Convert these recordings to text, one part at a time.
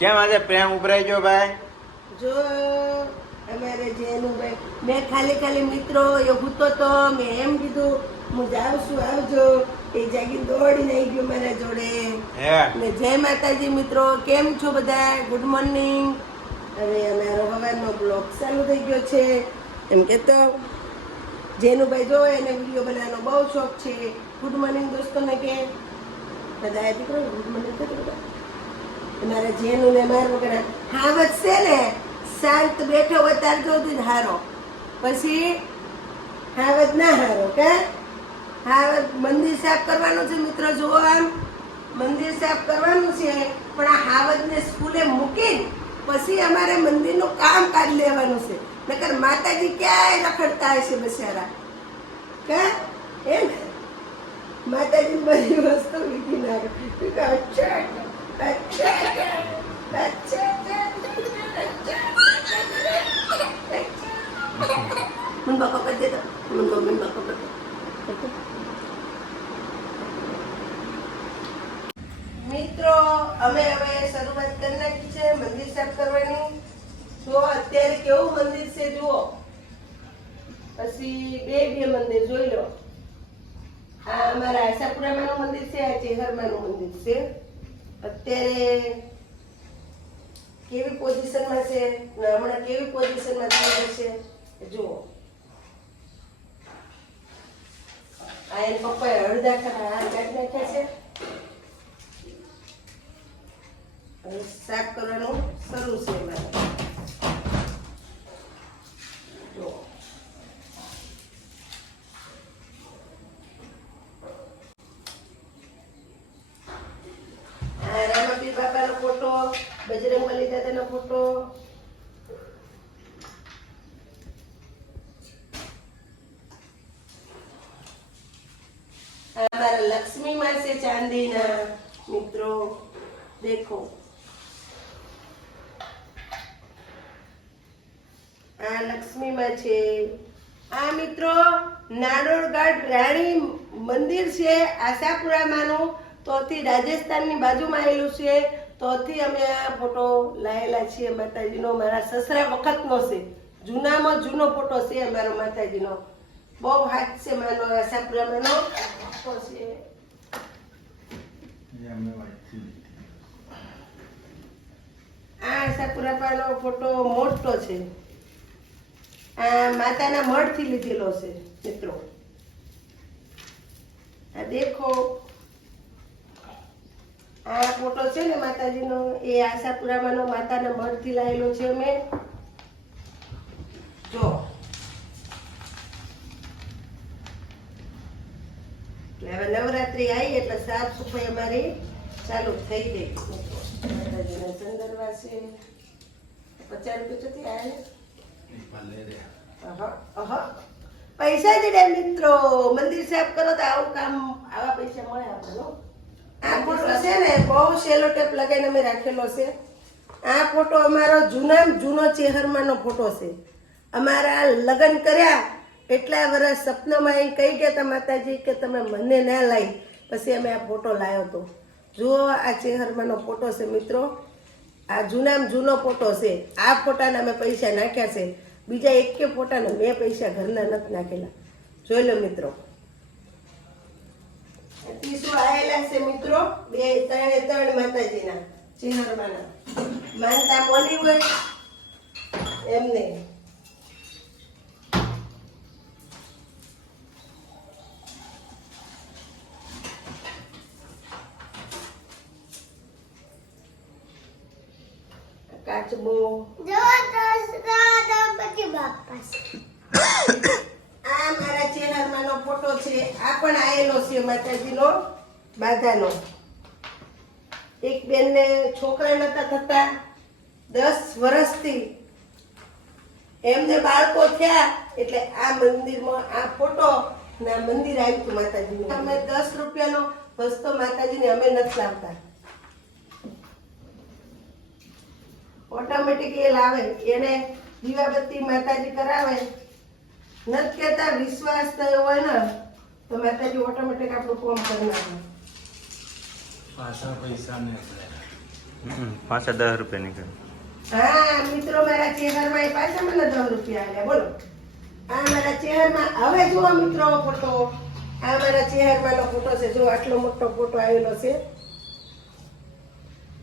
કેમ આજે પ્રેમ ઉભરાઈ ગયો ભાઈ? જો અમારે જેનુભાઈ મેં ખાલી મિત્રો એ હૂતો તો મેં એમ કીધું હું જાઉં છું આવજો એ જાગી દોડીને આવી ગયો મારા જોડે. હે ને જય માતાજી મિત્રો, કેમ છો બધા? Good morning. હવે અમારો સવારનો બ્લોગ ચાલુ થઈ ગયો છે. એમ કહેતો જેનુભાઈ જો એને વિડીયો બનાવવાનો બહુ શોખ છે. ગુડ મોર્નિંગ દોસ્તોને કે બધા દીકરો ગુડ મોર્નિંગ કહે બધા. મારે જેનું ને માર વગર હાવત છે ને શાંત બેઠો હોય તાર જોતી હારો, પછી હાવત ના હારો કે હાવત. મંદિર સાફ કરવાનું છે મિત્રો, જુઓ આમ મંદિર સાફ કરવાનું છે, પણ આ હાવતને સ્કૂલે મૂકીને પછી અમારે મંદિરનું કામ કાઢી લેવાનું છે. નકર માતાજી ક્યાંય રખડતા હશે બિચારા કે એ ને માતાજી બધી વસ્તુ વીકી નાખે. અચ્છા મિત્રો અમે હવે શરૂઆત કરી નાખી છે મંદિર સાફ કરવાની. જો અત્યારે કેવું મંદિર છે જુઓ, પછી બે મંદિર જોઈ લો. આ અમારા આશાપુરામાનું મંદિર છે, આ ચેહરમાનું મંદિર છે. અત્યારે કેવી પોઝિશનમાં છે ને હમણાં કેવી પોઝિશનમાં થઈ જશે જુઓ. આ એન પપ્પાએ અડધા ખરા હાથ કાઢી નાખ્યા છે. હવે સાફ કરવાનું શરૂ છે મારે. જુઓ રામાપીર બાપાનો ફોટો, બજરંગબલી દાદાનો ફોટો, અમારા લક્ષ્મી માં છે ચાંદીના મિત્રો દેખો. આ લક્ષ્મી માં છે. આ મિત્રો નાડોળગઢ રાણી મંદિર છે આશાપુરામાંનું. તોથી રાજસ્થાનની બાજુમાં આવેલું છે. તોથી અમે આ ફોટો લાયેલા છીએ માતાજીનો. મારા સસરા વખતનો છે, જૂનામાં જૂનો ફોટો છે અમારો માતાજીનો. બહુ હાથ છે માનો આશાપુરામાંનો ફોટો છે. આ આશાપુરામાંનો ફોટો મોટો છે. આ માતાના મઢથી લીધેલો છે મિત્રો. આ દેખો આ ફોટો છે ને માતાજીનો, એ આશાપુરામાંનો માતાના મઢથી લાવેલો છે અમે. જો હવે નવરાત્રી આવી એટલે સાફ સફાઈ અમારી ચાલુ થઈ ગઈ. માતાજીના ચંદરવા છે. 50 રૂપિયા પૈસા જ દે મિત્રો. મંદિર સાફ કરો તો આવું કામ, આવા પૈસા મળે આપણને. આ ફોટો છે ને બહુ સેલો ટેપ લગાવીને અમે રાખેલો છે. આ ફોટો અમારો જૂનામાં જૂનો ચેહરમાંનો ફોટો છે. અમારા લગ્ન કર્યા એટલા વર્ષ સપનામાં અહીં કહી ગયા હતા માતાજી કે તમે મને ના લાવી, પછી અમે આ ફોટો લાવ્યો હતો. જુઓ આ ચેહરમાંનો ફોટો છે મિત્રો. આ જૂનામાં જૂનો ફોટો છે. આ ફોટાના અમે પૈસા નાખ્યા છે. બીજા એકે ફોટાના મેં પૈસા ઘરના નથી નાખેલા. જોઈ લો મિત્રો. 30 આયેલા છે મિત્રો. 2-3 માતાજીના ચેહરમાંના. માનતા બોલી હોય એમને. કાચબો આ મારા ચેહરમાંનો ફોટો છે. આ પણ આયેલો છે માતાજીનો બાધાનો. એક બેનને છોકરા નતા થતા 10 વર્ષથી, એમને બાળકો થયા એટલે આ મંદિરમાં આ ફોટો ના મંદિર આવ્યું હતું માતાજીનું. અમે 10 રૂપિયાનો વસ્તુ માતાજીને અમે નથી લાવતા, ઓટોમેટિક એ લાવે. એને દીવાબત્તી માતાજી કરાવે. નથી કહેતા વિશ્વાસ થયો હોય ને તો માતાજી ઓટોમેટિક આપણું કામ કરી નાખે. પાછા પૈસા ને 5-10 રૂપિયા નીકળે. હા મિત્રો, મારા ચેહરમાં પાછા મને 10 રૂપિયા આવ્યા. બોલો, આ મારા ચેહરમાં. હવે જુઓ મિત્રો ફોટો, આ મારા ચેહરમાંનો ફોટો છે. જો આટલો મોટો ફોટો આવેલો છે.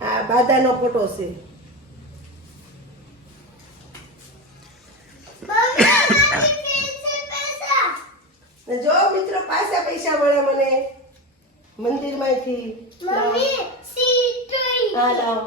આ બાધાનો ફોટો છે. જો મિત્રો પાછા પૈસા મળે મને મંદિરમાંથી. હા લાવો,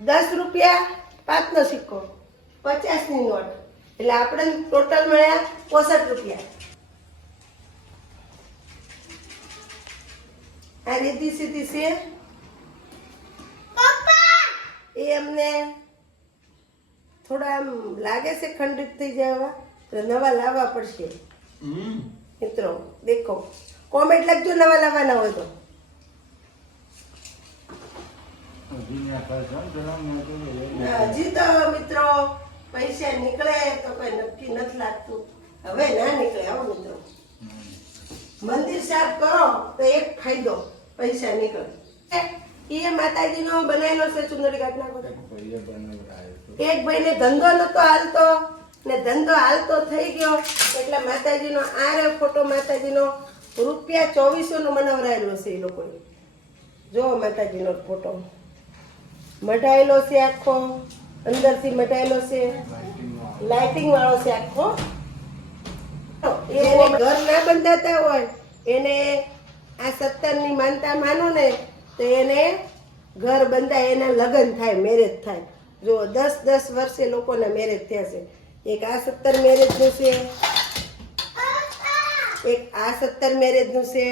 10 રૂપિયા 5નો સિક્કો, 50ની નોટ, એટલે આપણે ટોટલ મળ્યા 65 રૂપિયા. આ રીતિ સીધી છે એ અમને થોડા આમ લાગે છે ખંડિત થઈ જવા, તો નવા લાવવા પડશે. મિત્રો દેખો, કોમેન્ટ લખજો નવા લાવવાના હોય તો. હજી તો મિત્રો પૈસા નીકળે તો કઈ નક્કી નથી લાગતું. હવે ના નીકળે. આવો મિત્રો, મંદિર સાફ કરો તો એક ફાયદો, પૈસા નીકળે. એ માતાજીનો બનાવેલો છે ચુંદડી ઘાટ નાખો. એક ભાઈને ધંધો નતો હાલતો ને ધંધો હાલતો થઈ ગયો એટલે માતાજીનો આ રે ફોટો, માતાજીનો રૂપિયા 2400 નો બનાવરાયેલો છે એ લોકોએ. જો માતાજીનો ફોટો મઢાયેલો છે આખો, અંદરથી મઢાયેલો છે, લાઇટિંગ વાળો છે આખો. એને ઘર ના બંધાતા હોય, એને આ 17ની માનતા માનો ને તો એને ઘર બંધાય, એના લગ્ન થાય, મેરેજ થાય. જો 10-10 વર્ષે લોકોના મેરેજ થયા છે. એક આ 17 મેરેજનું છે, એક આ 17 મેરેજનું છે,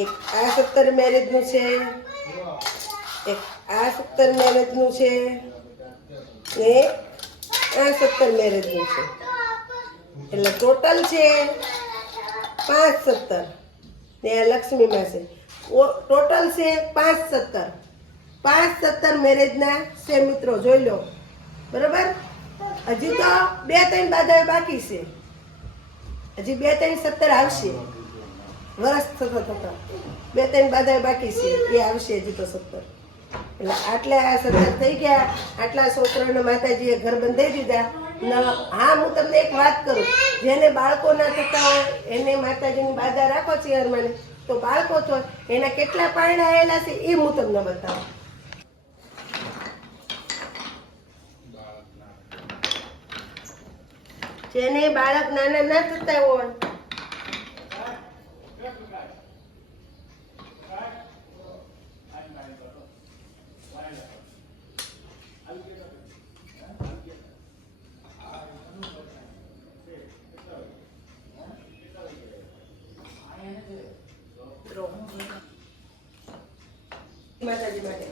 એક આ 17 મેરેજનું છે, એક આ 17 મેરેજનું છે ને આ 17 મેરેજનું છે. એટલે ટોટલ છે 5-17 ને આ લક્ષ્મીમાં છે. ટોટલ છે 5-17 મેરેજના છે મિત્રો. જોઈ લો બરોબર. હજી તો 2-3 બાધા બાકી છે. હજી 2-3 17 આવશે. વર્ષ થતા 2-3 બાધા બાકી છે, એ આવશે હજી તો 17. એટલે આટલા 17 થઈ ગયા. આટલા છોકરાઓને માતાજીએ ઘર બંધાઈ દીધા. હા, હું તમને એક વાત કરું, જેને બાળકો ના થતા હોય એને માતાજીની બાધા રાખો ચેહરમાં, તો બાળકો છો એના કેટલા પારણા આવેલા છે એ હું તમને બતાવું. જેને બાળક નાના ના થતા હોય, માતાજી માટે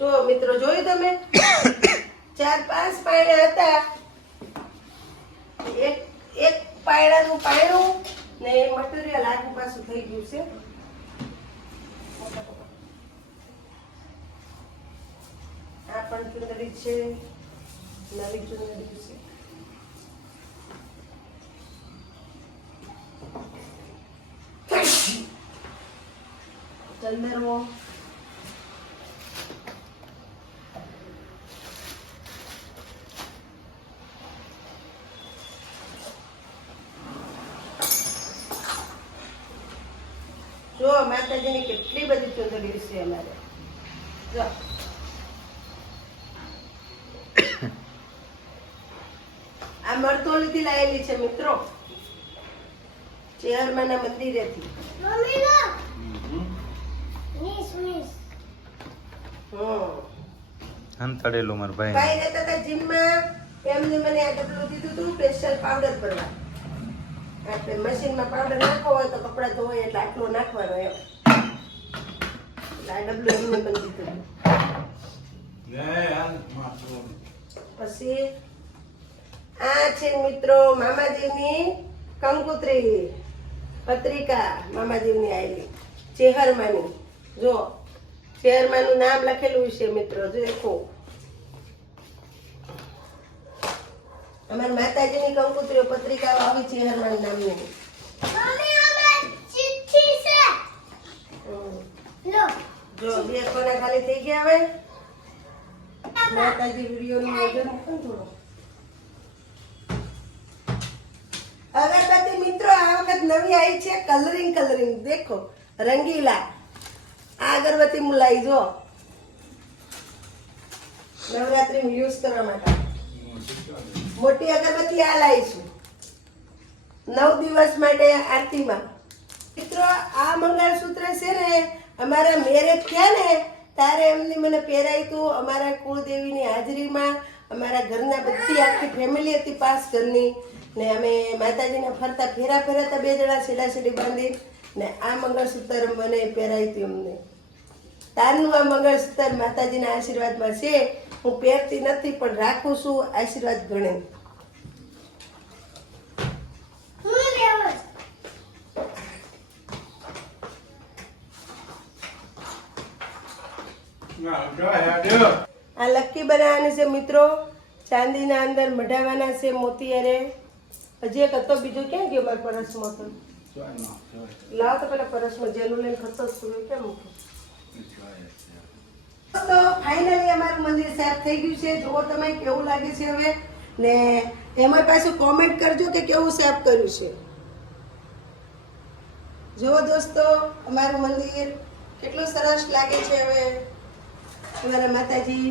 જો મિત્રો જોયું તમે 4-5 પાયણા હતા. એક પાયણાનું પાયણું ને મટીરિયલ આખું પાછું થઈ ગયું છે. આ પણ ચુંદડી છે, નવી ચુંદડી છે. ચંદરવો જો માતાજીની કેટલી બધી ચુંદડી છે અમારે. જો આ મરતોલીથી લાવેલી છે મિત્રો, ચેહરમાંના મંદિરેથી. હંતાડેલો મારા ભાઈ. ભાઈ રહેતા હતા જીમમાં, એમને મને આ ડબલું દીધું હતું સ્પેશિયલ પાવડર કરવા. આપણે મશીનમાં પાવડર નાખવો હોય તો કપડાં ધોવાય એટલે આટલો નાખવાનો એમ. એટલે આ ડબલું એમને પણ દીધું. પછી આ છે મિત્રો મામાજીની કંકોત્રી પત્રિકા, મામાજીની આવેલી ચેહરમાની. જો ચેહરમાનું નામ લખેલું છે મિત્રો, દેખો. અમારી માતાજીની કંકોત્રીઓ પત્રિકાઓ આવી ચેહરમાન નામની. જો બે કોના ખાલી થઈ ગયા. હવે માતાજી વિડીયોનું વજન થોડું અગરબત્તી મિત્રો આ વખત નવી આવી છે, કલરિંગ દેખો રંગીલા. આ અગરબત્તી હું લાવી જો નવરાત્રી યુઝ કરવા માટે. મોટી અગરબત્તી આ લાવીશું 9 દિવસ માટે આરતીમાં. મિત્રો આ મંગળસૂત્ર છે ને અમારા મેરેજ થયા ને ત્યારે એમની મને પહેરાયું હતું અમારા કુળદેવીની હાજરીમાં. અમારા ઘરના બધી આખી ફેમિલી હતી, 5 ઘરની, ને અમે માતાજીને ફરતા ફેરાતા 2 જણા સીડી બાંધી ને આ મંગળસૂત્ર મને પહેરાયું હતું એમને. તારનું આ મંગળસૂત્ર માતાજીના આશીર્વાદમાં છે. હું પહેરતી નથી પણ રાખું છું આશીર્વાદ ગણે. આ લક્કી બનાવવાની છે મિત્રો, ચાંદીના અંદર મઢાવાના છે મોતીયારે. હજી એક હતો, બીજો ક્યાં ગયો મારા પરસમાં? તો લાવો તો પેલા પરસમાં જેનું લઈને ખતો છું કેમ મૂકું. તો ફાઇનલી અમારું મંદિર સાફ થઈ ગયું છે. જુઓ તમે કેવું લાગે છે હવે, ને એમાં પાછું કોમેન્ટ કરજો કે કેવું સાફ કર્યું છે. જુઓ દોસ્તો અમારું મંદિર કેટલું સરસ લાગે છે હવે. અમારા માતાજી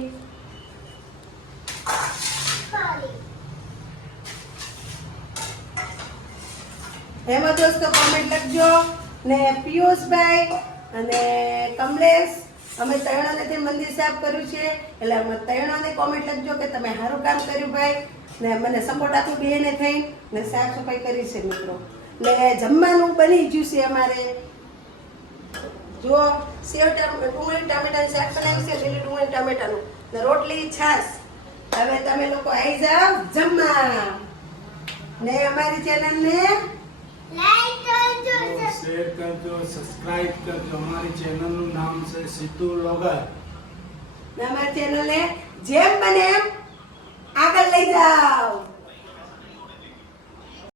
એમાં દોસ્તો કોમેન્ટ લખજો. ને પિયુષભાઈ અને કમલેશ, અમે ત્રણેયથી મંદિર સાફ કર્યું છે એટલે અમે ત્રણેયને કોમેન્ટ લખજો કે તમે સારું કામ કર્યું ભાઈ, ને મને સપોર્ટ આપ્યો બેને થઈ ને સાફ સફાઈ કરી છે મિત્રો. ને જમવાનું બની ગયું છે અમારે. જો સેવ ડુંગળી ટામેટાનું શાક બનાવ્યું છે, લીલી ડુંગળી ટામેટાનું, ને રોટલી છાશ. હવે તમે લોકો આવી જાઓ જમવા. ને અમારી ચેનલને લાઈક કરજો, શેર કરજો, સબસ્ક્રાઇબ કરજો. અમારી ચેનલનું નામ છે સીતુ લોગર. ને અમારી ચેનલને જેમ બને એમ આગળ લઈ જાઓ.